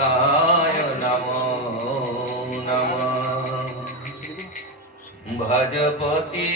भगवताय नमो नमः। भजपति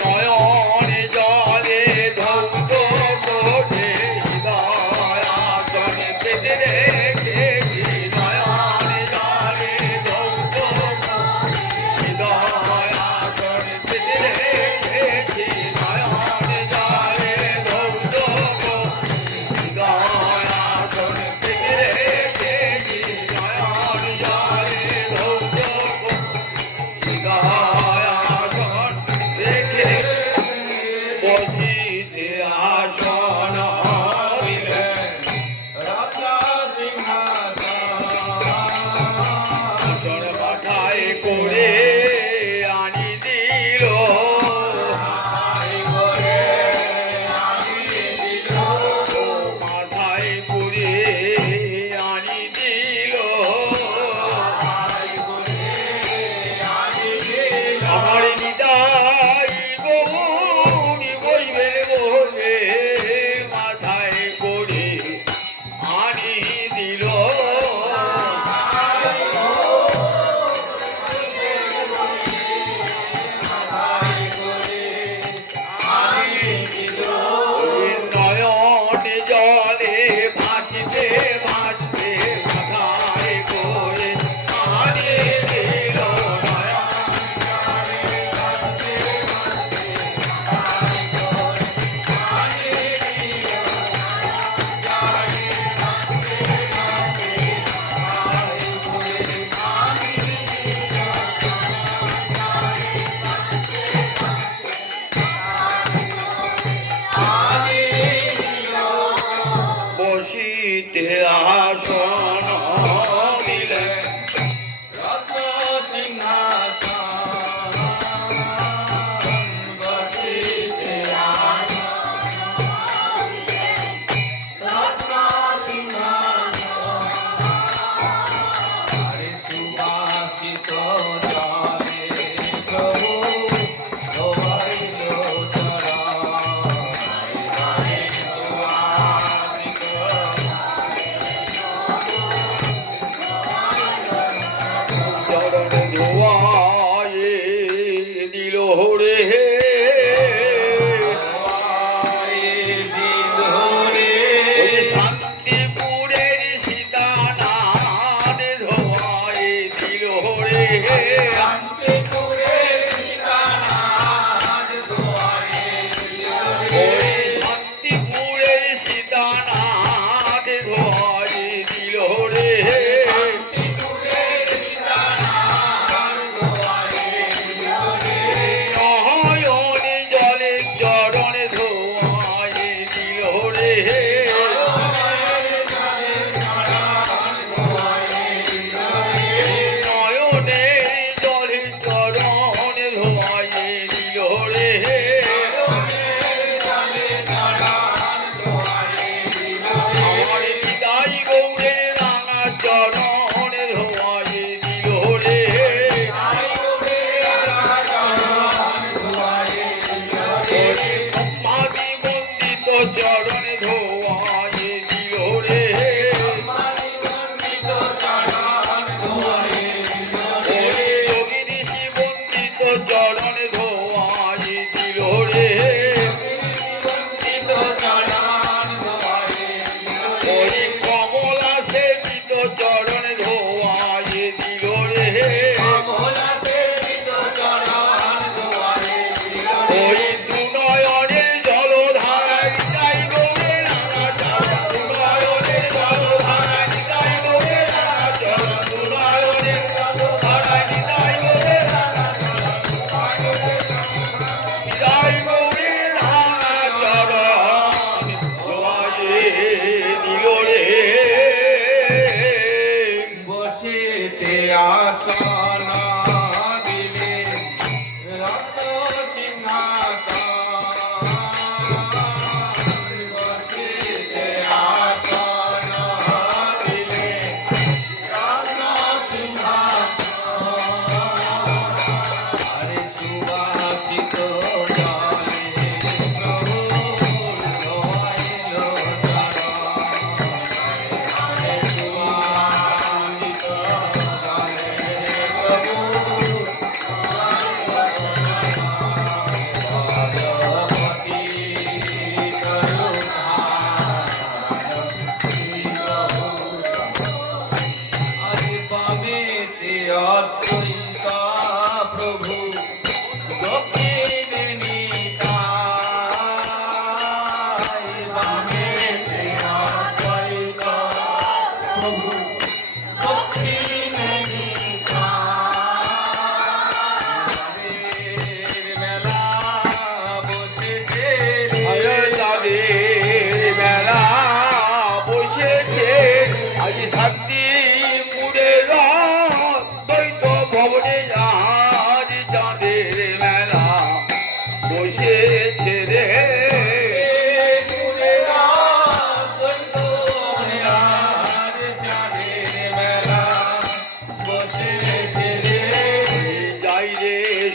নয়ন জলে ধৌত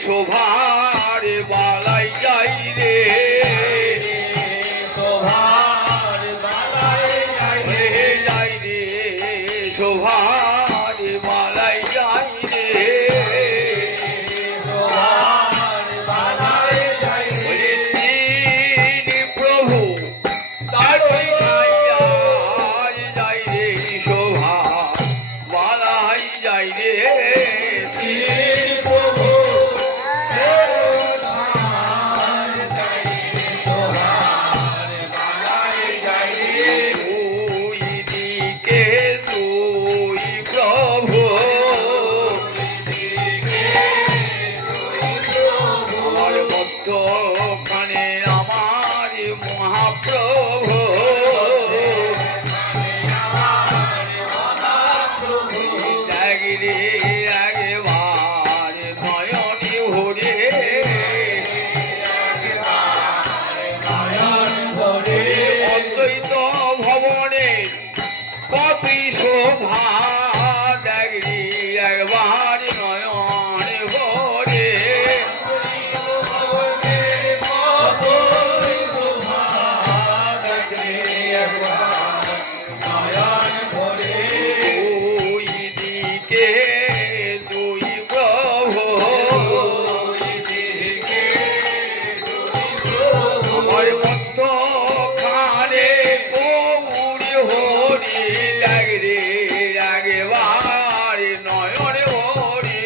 শোভার বালাই যাই রে, শোভার বালাই যাই রে, যাই রে শোভার বালাই যাই রে, শোভার বালাই যাই রে। তিনি প্রভু তারই ছায়ায় যাই রে শোভা বালাই যাই রে, তিনি প্রভু শোভার বালাই যাই রে। দুই দিকে দুই প্রভু, আমার মধ্যখানে আমার মহাপ্রভু, লাগলে একবার নয়নি ভরে, অদ্বৈত ভবনে কপি শোভা, লাগলি একবার নয়ন ভরে, দুই দিকে দুই প্রভু, আমার মধ্যখানে গৌরী হরি, লাগরে একবার নয়ন হরি,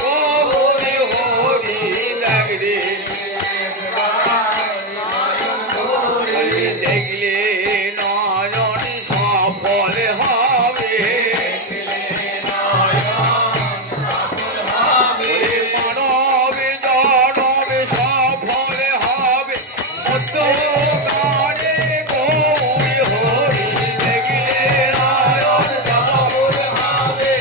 গৌরী হরি লাগরে দেখলে নয়ন সফল হবে, মানবে জনবে সফল হবে, মধ্যখানে গৌরী হরি, দেখলে নয়ন সফল হবে,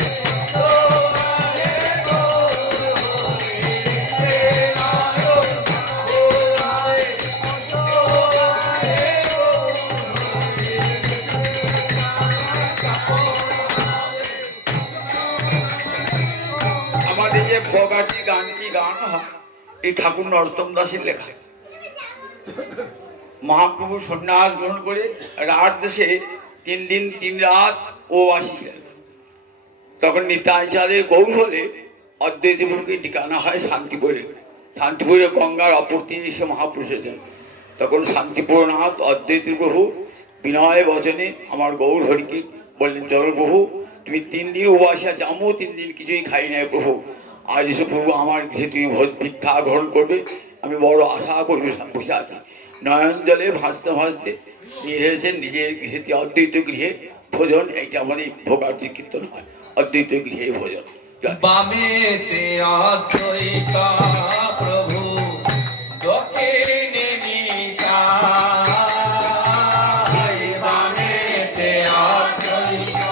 আমাদের যে বগাটি গানটি গান হয় এই ঠাকুর নরোত্তম দাসের লেখা। মহাপ্রভু সন্ন্যাস গ্রহণ করে রাত দেশে 3 দিন 3 রাত উপবাসী ছিলেন। তখন নিতাই চাঁদের গৌর হলে অদ্বৈত প্রভুকে ঠিকানা হয় শান্তিপুরে। শান্তিপুরে গঙ্গার অপর তীরে এসে মহাপুরুষ হয়েছেন। তখন শান্তিপুরনাথ অদ্বৈত প্রভু বিনয় বচনে আমার গৌর হরিকে বললেন, চলো প্রভু তুমি 3 দিন উপবাসী আছে, আমিও 3 দিন কিছুই খাই নাই প্রভু, আজ এসে প্রভু আমার গৃহে তুমি ভিক্ষা গ্রহণ করবে, আমি বড় আশা করবে বসে আছি। নয়ন জলে ভাসতে ভাসতে নিয়ে এসেছেন নিজের গৃহে, অদ্বৈত গৃহে ভোজন, এইটা আমাদের ভোগার্থী কীর্তন হয়, অদ্বৈত গৃহে ভোজন। বামেতে অদ্বৈতা প্রভু, দক্ষিণে নিতাই। বামেতে অদ্বৈতা,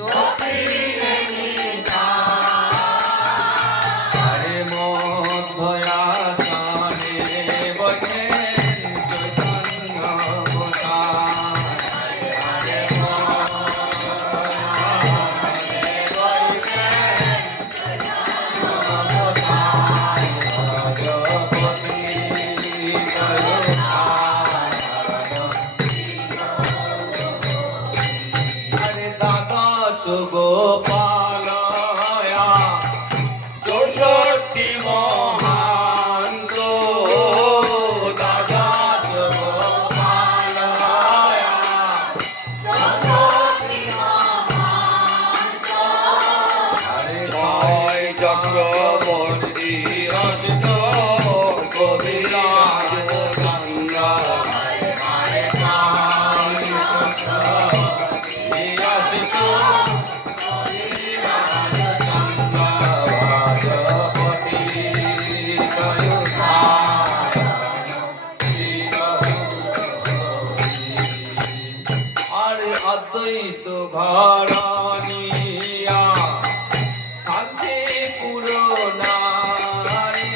দক্ষিণে নিতাই। মধ্যয়াসনে বসেন চৈতন্য গোপালয়া 64 মহান্ত, দাদা গোপালয়া 64 মহান্ত। ছয় চক্রবর্তী অষ্ট কবিরাজ গঙ্গা, অদ্বৈত ঘরানিয়া শান্তিপুর নারী,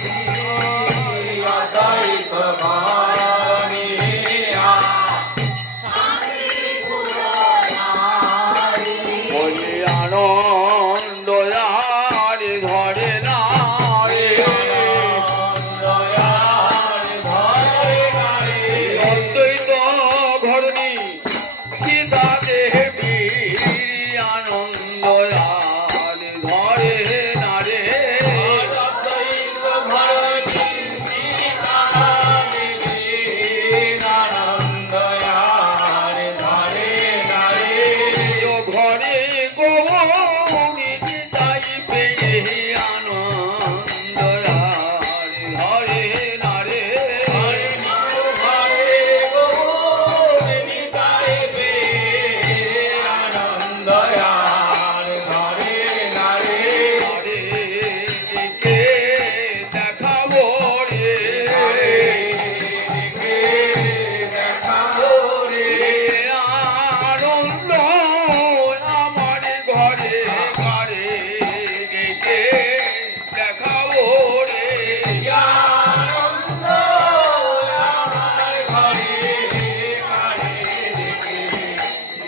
অদ্বৈত ঘরানিয়া শান্তিপুর নারী। বলি আনন্দ আনন্দ আরে ধরে না রে ঘরে গো নিতাই পে আনন্দ আর ঘরে নারে আরে দিকে দেখাবো রে দেখাবো রে আনন্দ আমার ঘরে ঘরে ডেকে দেখাবো রে আনন্দ আমার ঘরে ঘরে দেখে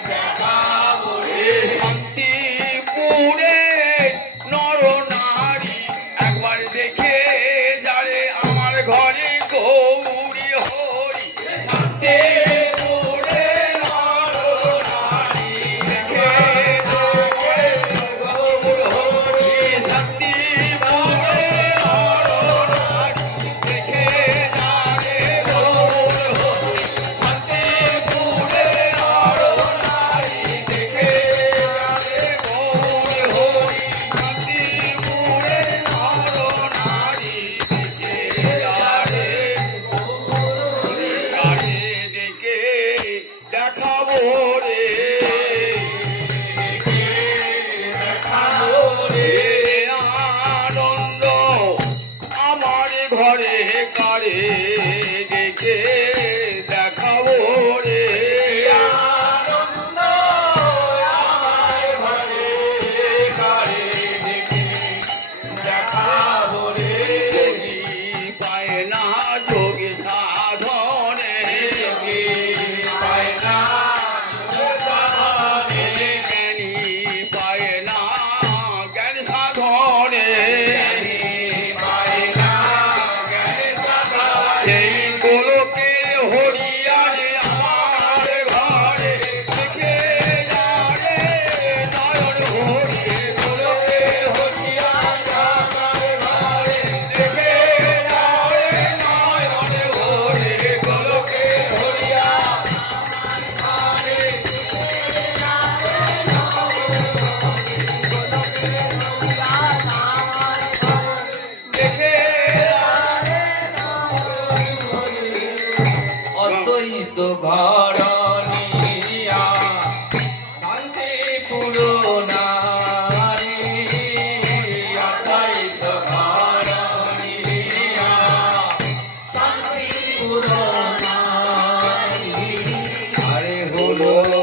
দেখাবো রে শান্তিপুরে নর নারী একবার দেখে যারে আমার ঘরে গৌরী হরি শান্তিপুরে নর নারী দেখে যারে গৌর হরি শান্তিপুরে নর নারী দেখে যারে গৌর হরি শান্তিপুরে নর নারী দেখে যারে গৌর হরি শান্তিপুরে নর নারী দেখে যারে যারে দেখে দেখাবো রে দেখাবো রে আনন্দ আমার ঘরে কারে দেখে দেখাবো রে আনন্দ আমার ঘরে ঘরে দেখে দেখাবো রে যোগী পায় না যোগী সাধনে পায় না জ্ঞানী পায় না জ্ঞান সাধনে পায় না জ্ঞানে সাধা সেই গোলকের হরিয়ারে আমার ঘরে দেখে যারে নয়ন ভরে গোলকের হরিয়ারে আমার ঘরে দেখে যারে নয়ন ভরে গোলকের হরিয়া দেখে অদ্বৈত ঘরনিয়া শান্তি পুরনারি অদ্বৈত ঘরনিয়া শান্তি পুরনারি আরে হলো হলো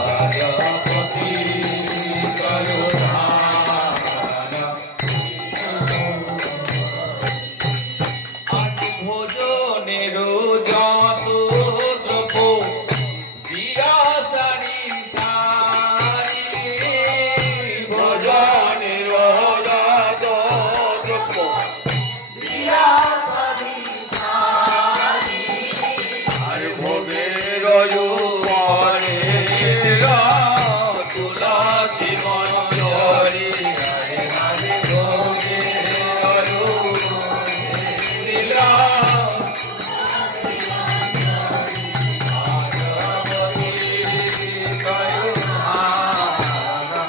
রাজপতি করুণানা আজ ভোজনের যত দ্রব্য দিয়া সারি সারি ভজনের রাত দ্রব্য দিয়া সারি সারি আর ভোগের যৌবনে তুলসী মঞ্জরি হরে হরে ভোগে লীলা রাজপতি করুণানা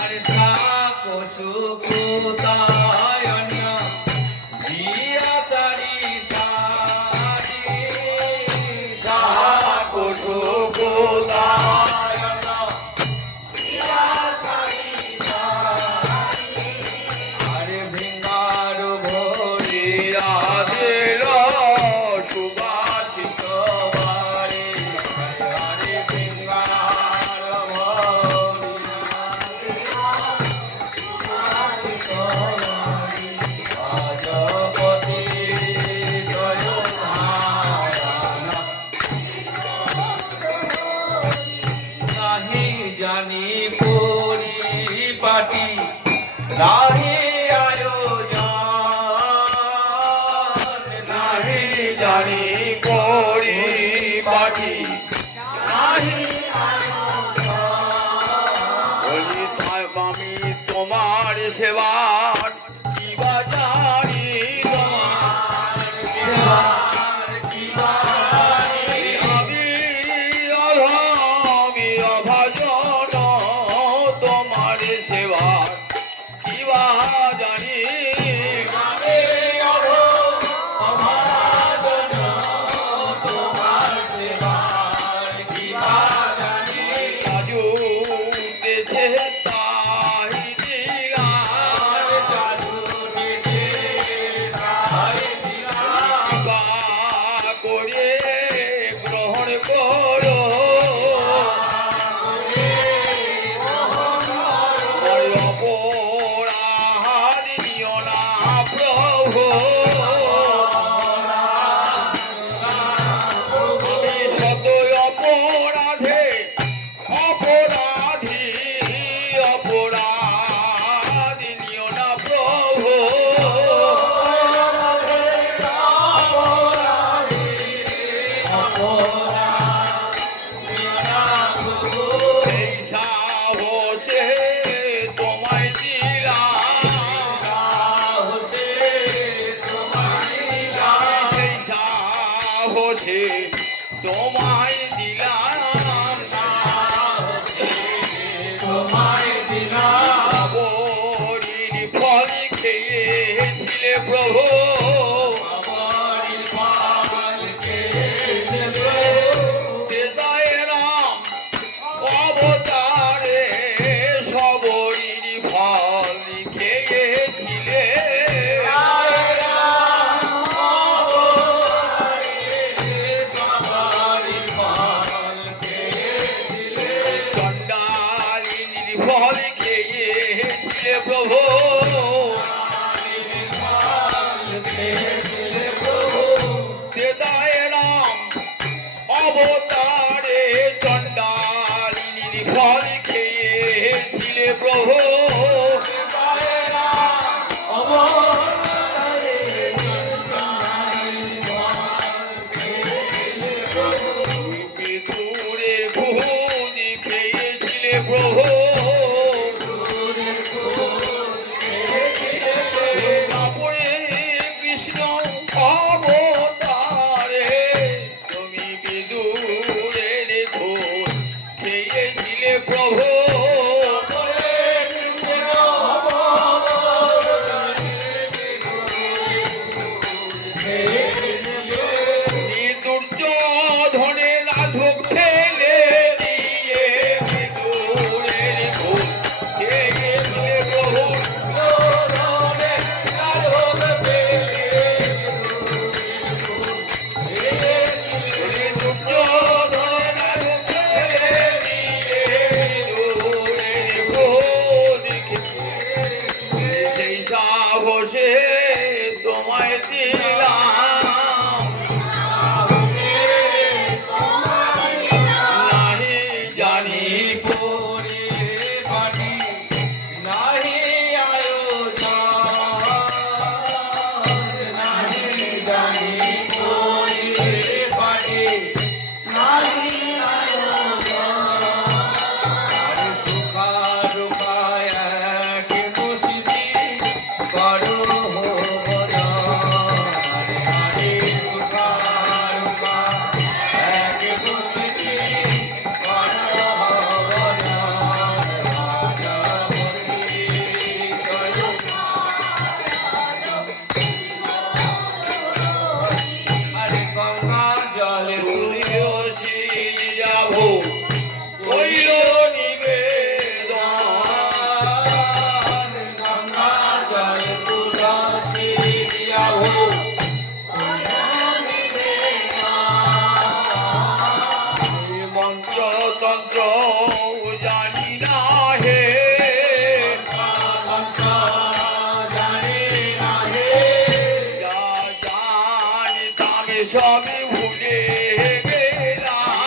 আরে সাকো সুকুতায়ন দিয়া সারি সারি সাকো সুকুতায়ন দিয়া সারি সারি আরে ভিঙ্গার ভরি রাধের সুবাসিত বারে হরে ভিঙ্গার ভরি রাজপতি করুণানা নাহি জানি পরিপাটি নাহি আয়োজন নাহি জানি করি পাঠি নাহি বলি আমি তোমার সেবার কি বা জানি তোমার সেবার কি বা জানি আমি অধমি অভাজন তোমার সেবার কি বা জানি আমি অভাজন তোমার সেবার কি বা জানি কাজু দেছে তাই দিলাম কাজু দেছে তাই দিলাম বা করে গ্রহণ করো অপরাধ নিও না প্রভু আমি শত অপরাধে অপরাধী অপরাধ নিও না প্রভু সেই সাহসে তোমায় দিলাম সেই সাহসে তোমায় দিলাম বড়ির ফল খেয়েছিলে প্রভু হৃদয়ে রাম অবতারে সবরির ফল খেয়েছিলে চণ্ডালিনীর ফল খেয়েছিলে প্রভু হৃদয়ে রাম অবতারে চণ্ডালিনীর ফল খেয়েছিলে প্রভু বিদুরের ভূমি খেয়েছিলে প্রভু তারপরে কৃষ্ণ অবতারে তুমি বিদুরের ঘোর খেয়েছিলে প্রভু দুর্যোধনের রাজভোগ ফেলে দিয়ে বিদুরের ঘোর খেয়েছিলে প্রভু দুর্যোধনের রাজভোগ ফেলে দিয়ে বিদুরের ঘোর সেই সাহসে তোমায় দিলাম নাহি জানি মন্ত্রতন্ত্র জানি না হে যা জানিতাম সবই ভুলে গেলাম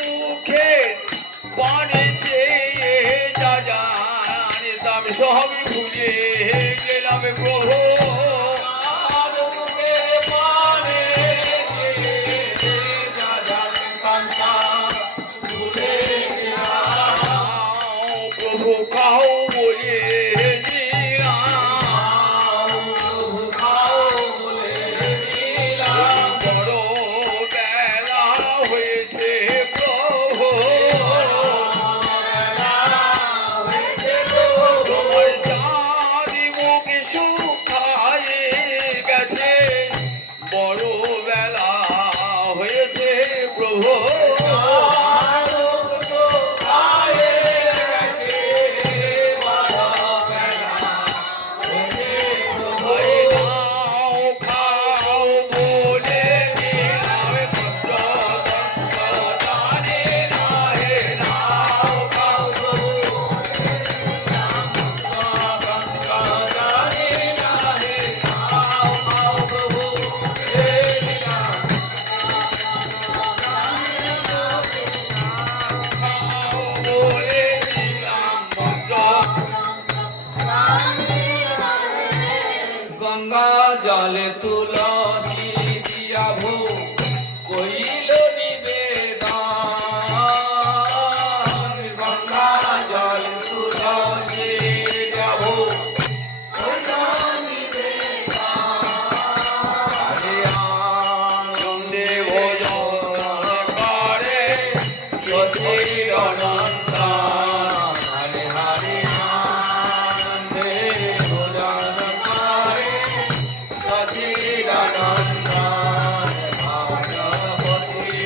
মুখে পানে চেয়ে যা জানিতাম সবই ভুলে গেলাম প্রভু প্রভু নাও খাও বলে দিলাম পত্র জানে না হে নাও খাও খাও বলে দিলাম পত্র গঙ্গা জলে তুলসী দিয়া ভো কইল নিবেদন গঙ্গা জলে তুলসী দিয়া ভো কইল নিবেদন নন্দে ভোজন করে সতীর নন্দন হরে হরে নন্দে ভোজন করে সতীর নন্দন ভগবতী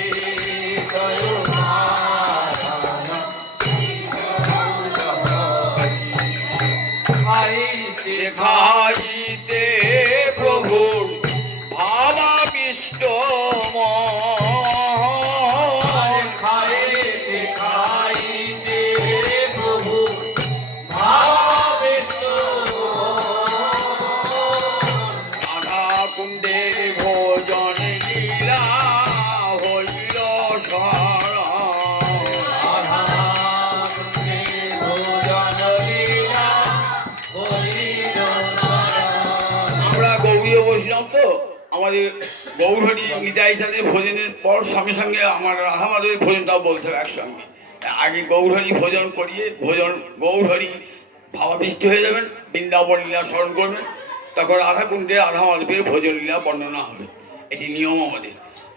দয়ুমারণ খাইতে খাইতে প্রভুর ভাবাবিষ্ট মন খাইতে খাইতে প্রভু ভাবিষ্ণু রাধা কুণ্ডের ভোজন লীলা হইল শরণ আমরা গৌরীয় বসলাম তো আমাদের গৌরহরি নিতাই সাথে ভোজনের পর সঙ্গে সঙ্গে আমার রাধা মাধবের ভোজনটাও বলতে হবে একসঙ্গে আগে গৌরহরি ভোজন করিয়ে ভোজন গৌরহরি ভাবাবিষ্ট হয়ে যাবেন বৃন্দাবন লীলা স্মরণ করবেন তখন রাধা কুণ্ডে রাধা মাধবের ভোজন লীলা বর্ণনা হবে এটি নিয়ম আমাদের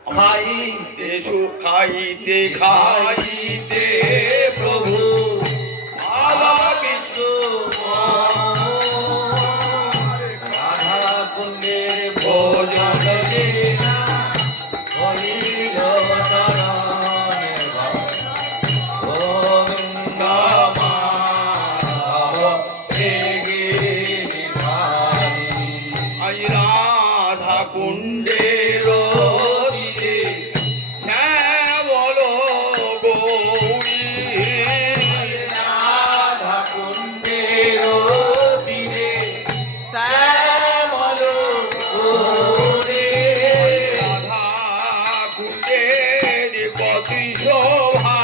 খাইতে খাইতে খাইতে প্রভু ভাবাবিষ্ট রাধা কুণ্ডের ভোজন লীলা হইল শরণে গোবিন্দ মাধব হে গিরিধারী আই রাধা কুণ্ডের তীরে শ্যামল গৌরী রাধা কুণ্ডের তীরে শ্যামল গৌরী রাধা কুণ্ডের কতি শোভা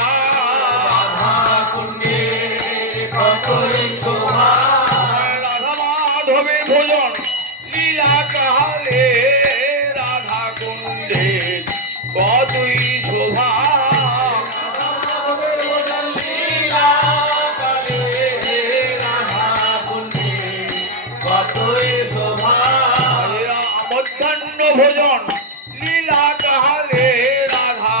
রাধা কুণ্ডের কতই শোভা রাধা মাধবের ভোজন লীলা কাহালে রাধা কুণ্ডের কতই শোভা লীলা কালে রাধা কুণ্ডের কতই শোভা মধ্যাহ্ন ভোজন লীলা কাহালে রাধা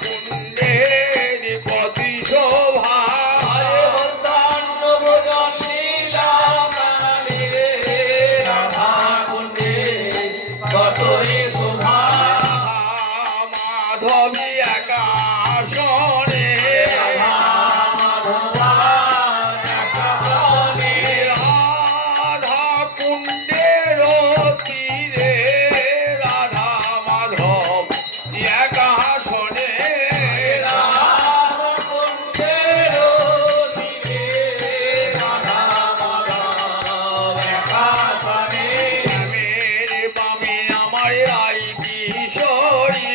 কুণ্ডের কতি শোভা মধ্যাহ্ন ভোজন লীলা কালে রাধা কুণ্ডের কতই শোভা মাধবী একাশনে রাধা কুণ্ডের তীরে রাধা মাধব একাশনে মেরে বামে আমার রাই কিশোরী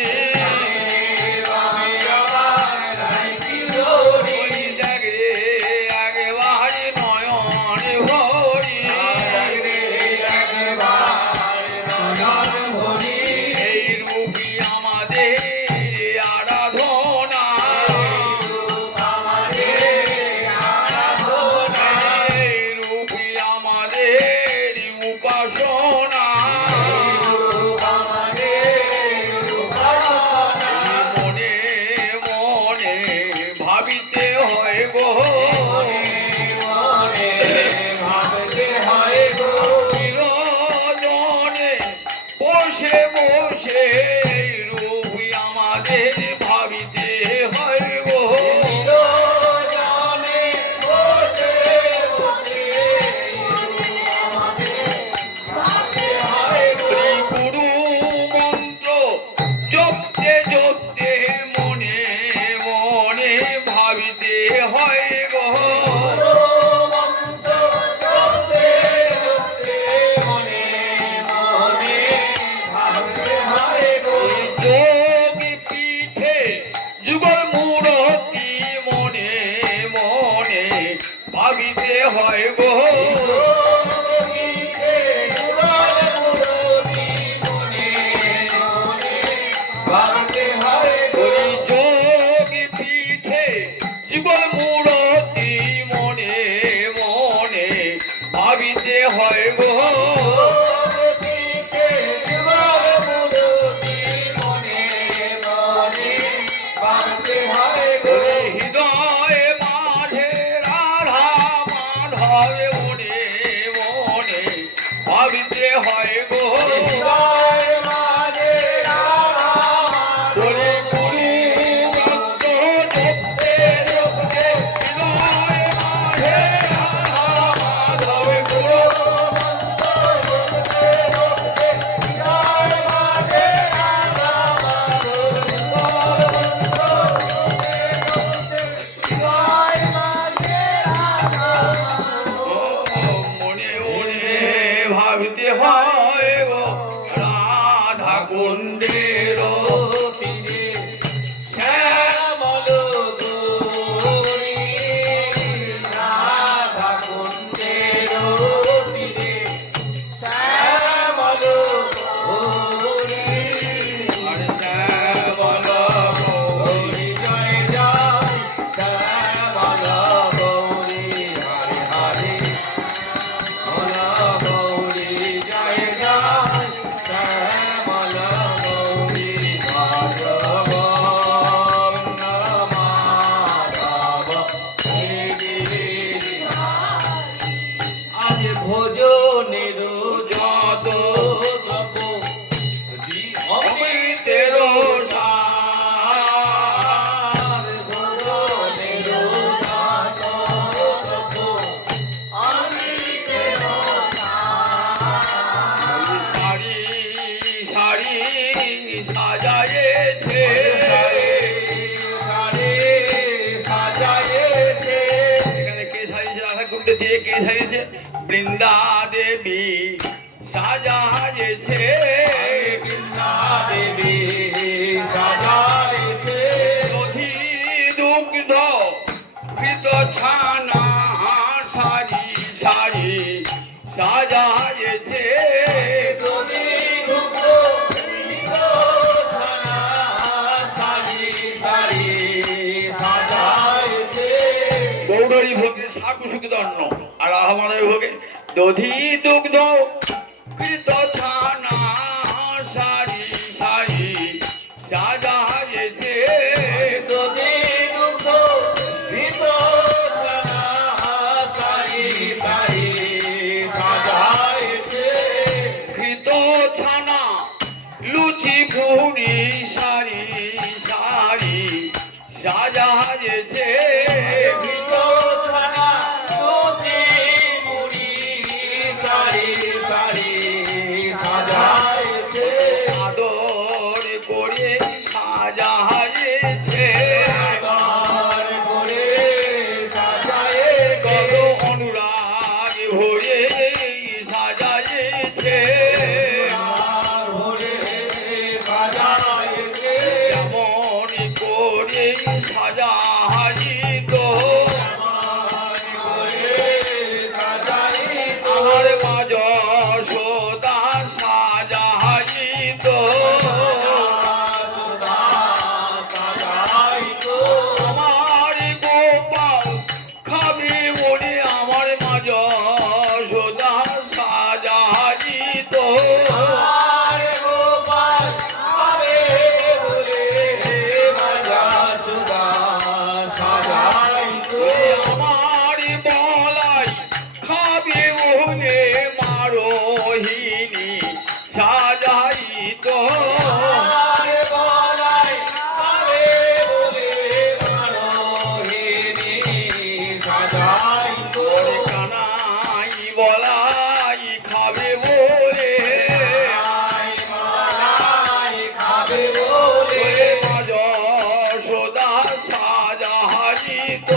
যুগল মূরতি মনে মনে ভাবিতে হয় গো ওই যোগী পীঠে যুগল মূরতি মনে মনে ভাবিতে হয় গো হৃদয়ে মাঝে রাধা মাধবে মনে মনে ভাবিতে হয় গো ওরে গুরু ভক্ত জপতে জপতে হৃদয়ে মাঝে রাধা মাধবে গুরু মনে মনে ভাবিতে হয় গো রাধা কুণ্ডের আজ ভোজনের যত দ্রব্য অমৃতের আর ভোজনের যত দ্রব্য অমৃতের সারি সারি সাজায়েছে সাজায়েছে এখানে কে সাজিয়েছে রাধা কুণ্ডে দিয়ে কে সাজিয়েছে বৃন্দা দেবী সাজায়েছে বৃন্দা দেবী সাজায়েছে দধি দুগ্ধ কৃত ছানা সারি সারি সাজায়েছে গৌরী ভোগে সাকু সুখিত অন্ন আর আহমাদের ভোগে দধি দুগ্ধ কৃত ছানা সারি সারি সাজায়েছে কৃত ছানা লুচি পুরি সারি সারি সাজায়েছে আদর করে সাজায়েছে কত অনুরাগ ভরে সাজায়েছে যেমন করে সাজাইত আমার মা যশোদা সাজাইত আমার গোপাল খাবে বলে আমার মা যশোদা সাজাইত আমার বলাই খাবে বলে মারোহিনী সাজাইত কানাই বলাই খাবে বলে মা যশোদা সাজাইত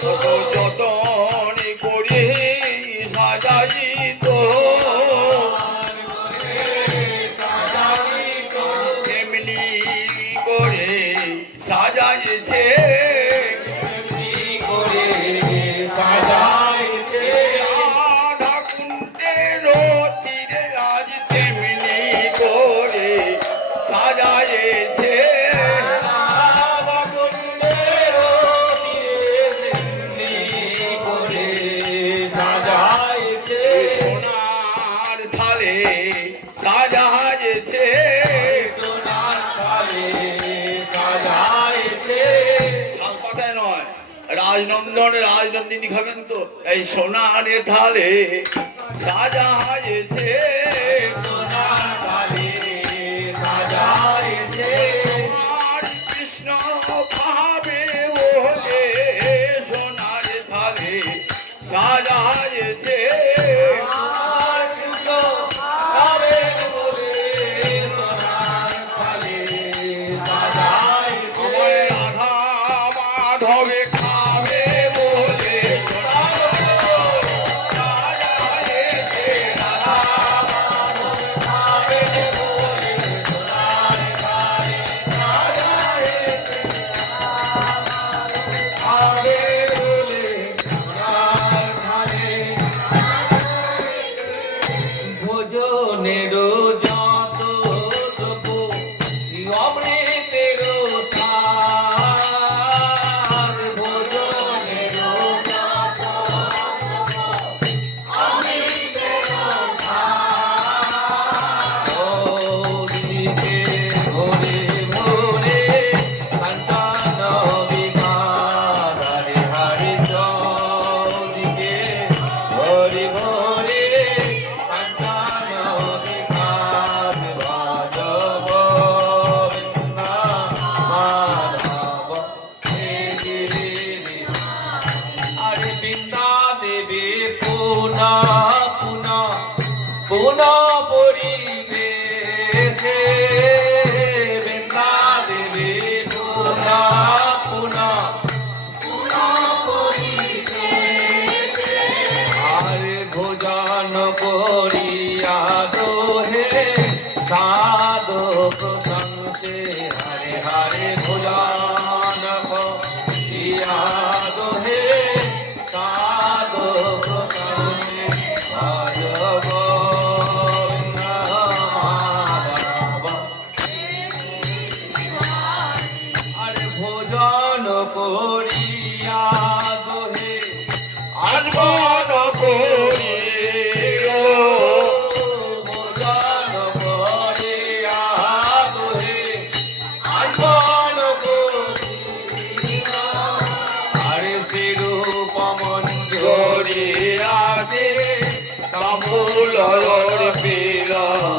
কত যতন করে সাজাইত রাজনন্দন রাজনন্দিনী খাবেন তো? এই সোনারে থালে সাজা হয়েছে, সোনার থালে সাজাইছে, আর কৃষ্ণ খাবে বলে সোনারে থালে সাজা হয়েছে। আর কৃষ্ণ খাবেন বলে সোনার থালে সাজাইছে। আমার রাধা মাধবে খাবে বলে সাজা হয়েছে, রাধা খাবেন বলে সোনার থালে সাজাইছে, খাবে বলে সোনার থালে। ভোজনের যত দ্রব্য অমৃতের সার, ভোজনের যত অমৃতের সার, ওদিকে ভোরে ভোরে কাঞ্চন বিহার, হরে হরে চৌদিকে ভোরে ভোরে কাঞ্চন বিহার, ভজ গোবিন্দ মাধব হে গিরিধারী। আরে বৃন্দা দেবী পুনা পুনা পুনা পরিবেশে, বৃন্দা দেবী পুনা পুনা পুনা পরিবেশে, আরে ভোজন করিয়া দোহে সাধু প্রশংসে, হরে হরে ভোজন করিয়া দোহে সাধু প্রশংসে, ভজ গোবিন্দ মাধব। আরে ভোজন করিয়া দোহে আজমন করি ভোজন করিয়া দোহে আজমন করিয়া, আরে শিরূপমঞ্জরি আসে তাম্বুল অর্পিল,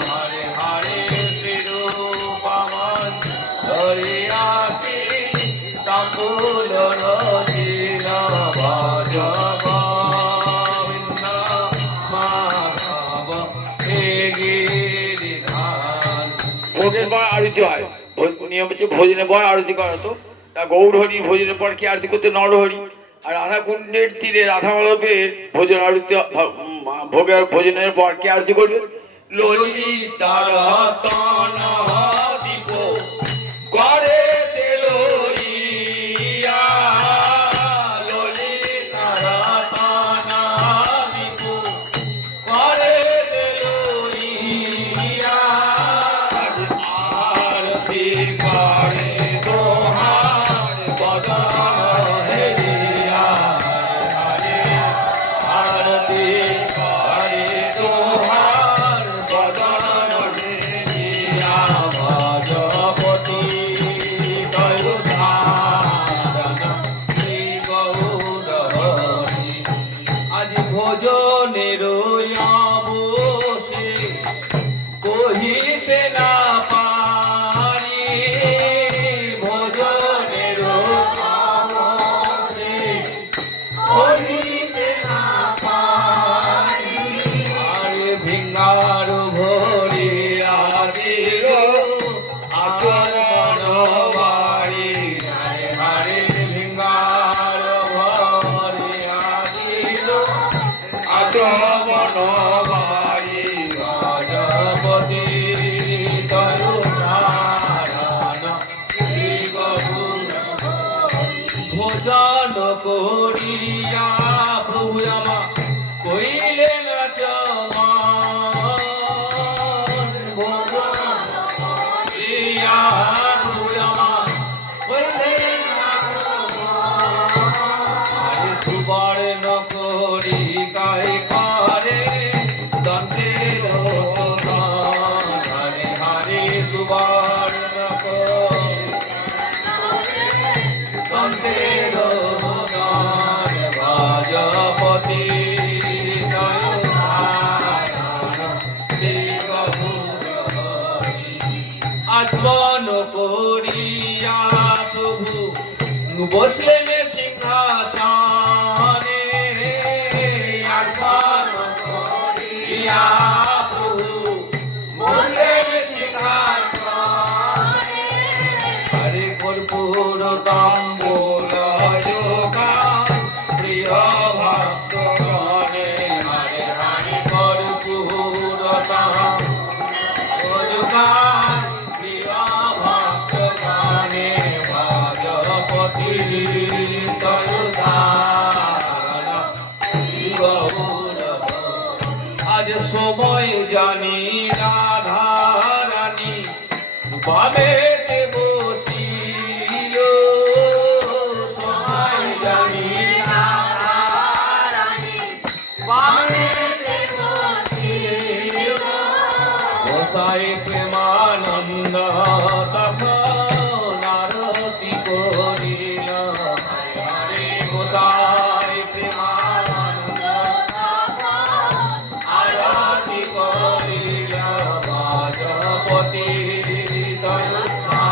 হরে হরে শিরূপমঞ্জরি আসে তাম্বুল রচিল, ভজ গোবিন্দ মাধব হে গিরিধারী। ভোগের পর আরতি হয়। নিয়ম হচ্ছে ভোজনের পর আরতি করা হতো। তা গৌরহরি ভোজনের পর কি আরতি করতে? নরহরি। আর রাধা কুণ্ডের তীরে রাধা বল্লভের ভোজন আরতি, ভোগের ভোজনের পর কি আরতি করবে? ললিতা রতন দীপ করে তেলইয়া, ললিতা রতন দীপ করে তেলইয়া, আরতি করে দোহার বদন হেরিয়া, আরতি করে দোহার বদন হেরিয়া, ভজপতি দয়ুধারণ শ্রী গৌরহরি। আজ ভোজনের বসে কহিতে না পারি, ভোজনের বসে কহিতে না পারি, আরে ভিঙ্গার ভরিয়া দিল আচরণ বাড়ি, হরে হরে ভিঙ্গার ভরিয়া দিল আচমন বাড়ি, গজপতি তরুধারণ শ্রী গৌরহরি। ভোজন করিয়া প্রভু আমা কইলেন চমন, ভোজন করিয়া প্রভু আমা কইলেন চমন, সুবর্ণ করি গায়ে করে দন্তের শোধন, হরে হরে সুবর্ণ করি দন্তের শোধন, আচমন করিয়া প্রভু বসলেন সিংহাসনে আচমন করিয়া প্রভু বসলেন সিংহাসনে হরে কর্পূর তাম্বূলয় প্রিয় ভক্তগণে হরে হরে কর্পূর তাম্বূলয় প্রিয় ভক্তগণে ভজপতি আজ সময় জানি রাধা রানী বাবে বসিল সময় জানি রাধা রানী বাবে গোসাই প্রেমানন্দ তখন আরতি করিল হরে গোসাই প্রেমানন্দ আরতি করিল ভজপতি তরুণা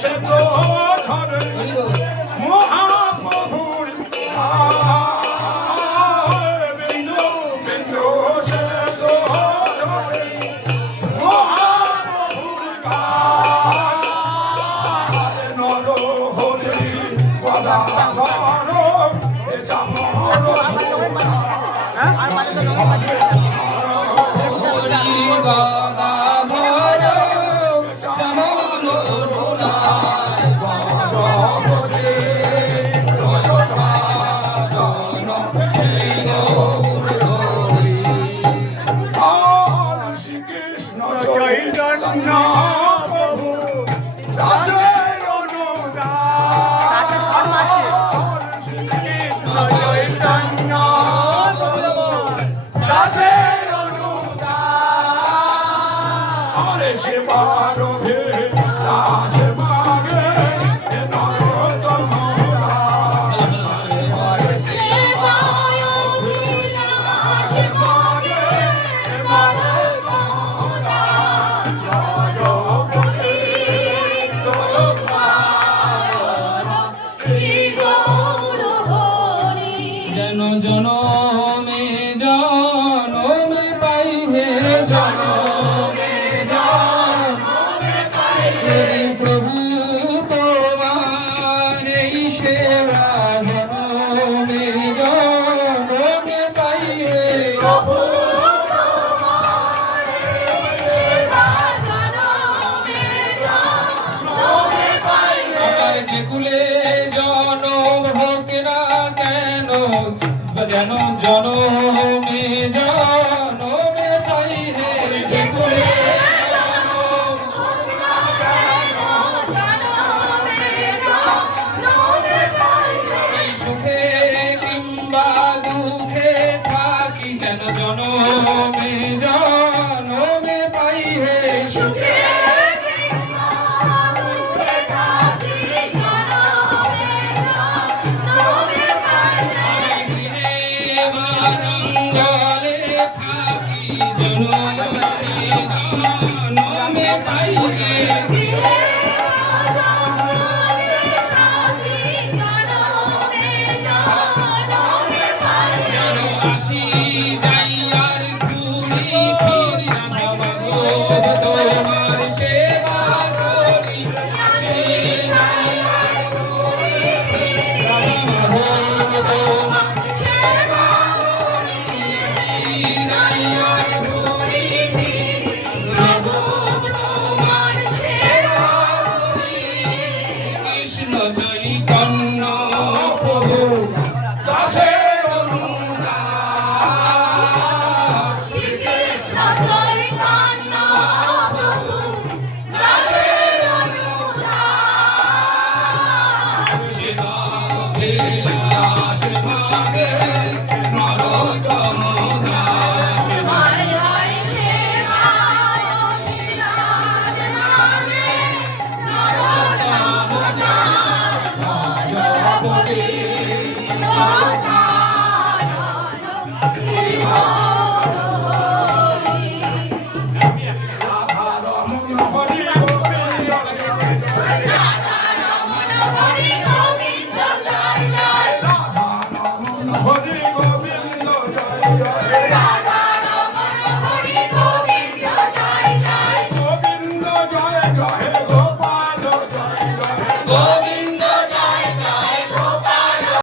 সে তো ধরে মহাপ্রভুর বিন্দু বিন্দু সে তো ধরে মহাপ্রভুর নর হরি গদাধর এ চামর